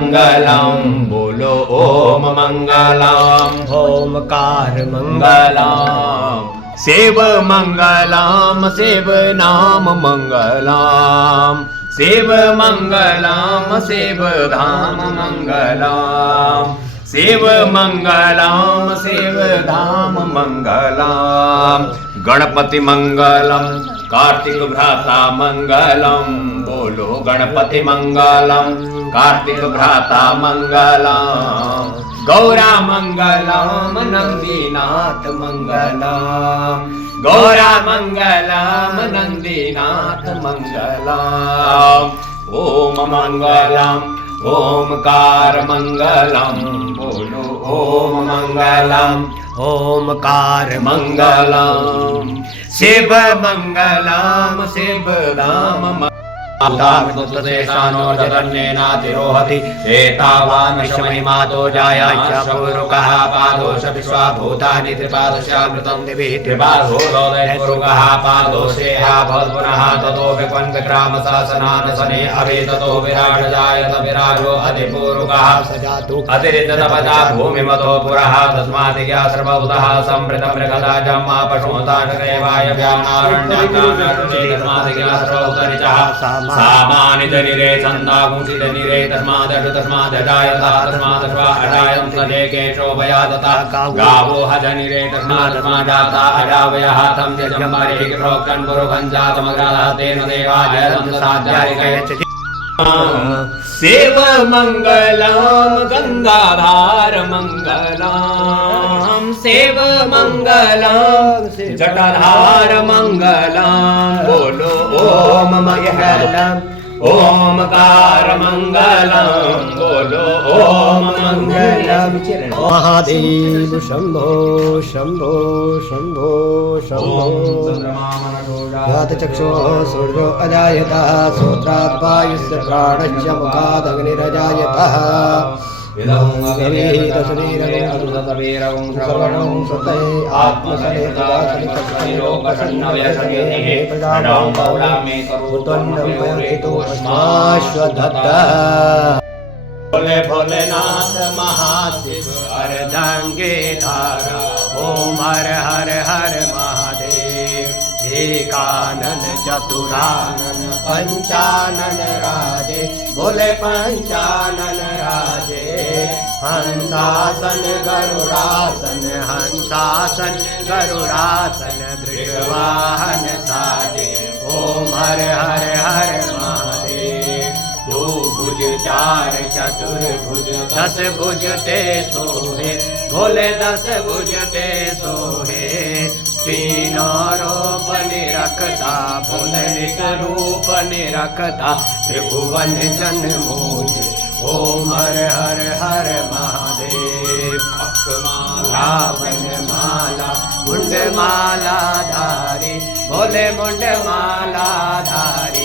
मंगलम बोलो ओम मंगलम ओमकार मंगलम शिव मंगलम शिव नाम मंगलम शिव मंगलम शिव धाम मंगलम शिव मंगलम शिव धाम मंगलम गणपति मंगलम कार्तिक भ्राता मंगलम बोलो गणपति मंगलम कार्तिक भ्राता मंगलम गौरा मंगलम नंदीनाथ मंगलम गौरा मंगलम नंदीनाथ मंगलम ओम मंगलम ओमकार मंगलम बोलो ओम मंगलम ओमकार मंगलम शिव मंगलम शिव धाम शानोर्जन्येनातिरोहति एतावान् विश्वमहिमातो जायापूरुकः पादोष विश्वाभूतानि त्रिपादशामृतं दिवि त्रिपादोदयपूरुकः पादोषेहा भवत्पुनः ततो विपन् विक्रामशासनानसने अभि ततो विराट जायत विराजो अधिपूरुकः सजातु अतिरिक्तपदा भूमिमतो पुरः तस्मादिज्ञा सर्वभूतः संवृतं मृगदा जम्मा पशुतानरेवाय व्यानारण्यकामादिज्ञा सर्वभूतनिचः सामानि जनिरे छन्दागुंसि जनिरे तस्मादजायतः तस्मादश्वा अजायं सदेके शोभयादतः गावो हजनिरे तस्मादजाता अजावयः तं त्यजम्बरे प्रोक्तं पुरुभञ्जातमग्रहः तेन देवाजयं साध्यायिकयच्छति शिव मंगलम गंगाधार मंगलम शिव मंगलम जटाधार मंगलम बोलो ओम मंगलम ओमकार मंगलम बोलो ओम मंगलम महादेव शंभो शंभो शंभो शंभो चक्षुः सूर्यो अजायतः श्रोत्रात् वायुस्य प्राणश्च मुखादग्निरजायतः भोले भोलेनाथ महाशिव अर्धांगे धारा ओम हर हर हर महादेव एकानन चतुरानन पंचानन राजे बोले पंचानन राजे हंसासन गरुड़ासन हंसासन गरुड़ासन वृषवाहन साजे ओम हर हर हर महादेव दो भुज चार चतुर्भुज दस भुज ते सोहे भोले दस भुज ते सोहे तीनों रूप निरखता भोले निज रूप निरखता त्रिभुवन जन मोहे ओम हर हर हर महादेव अक्षमाला वनमाला मुंडमाला धारी भोले मुंडमाला धारी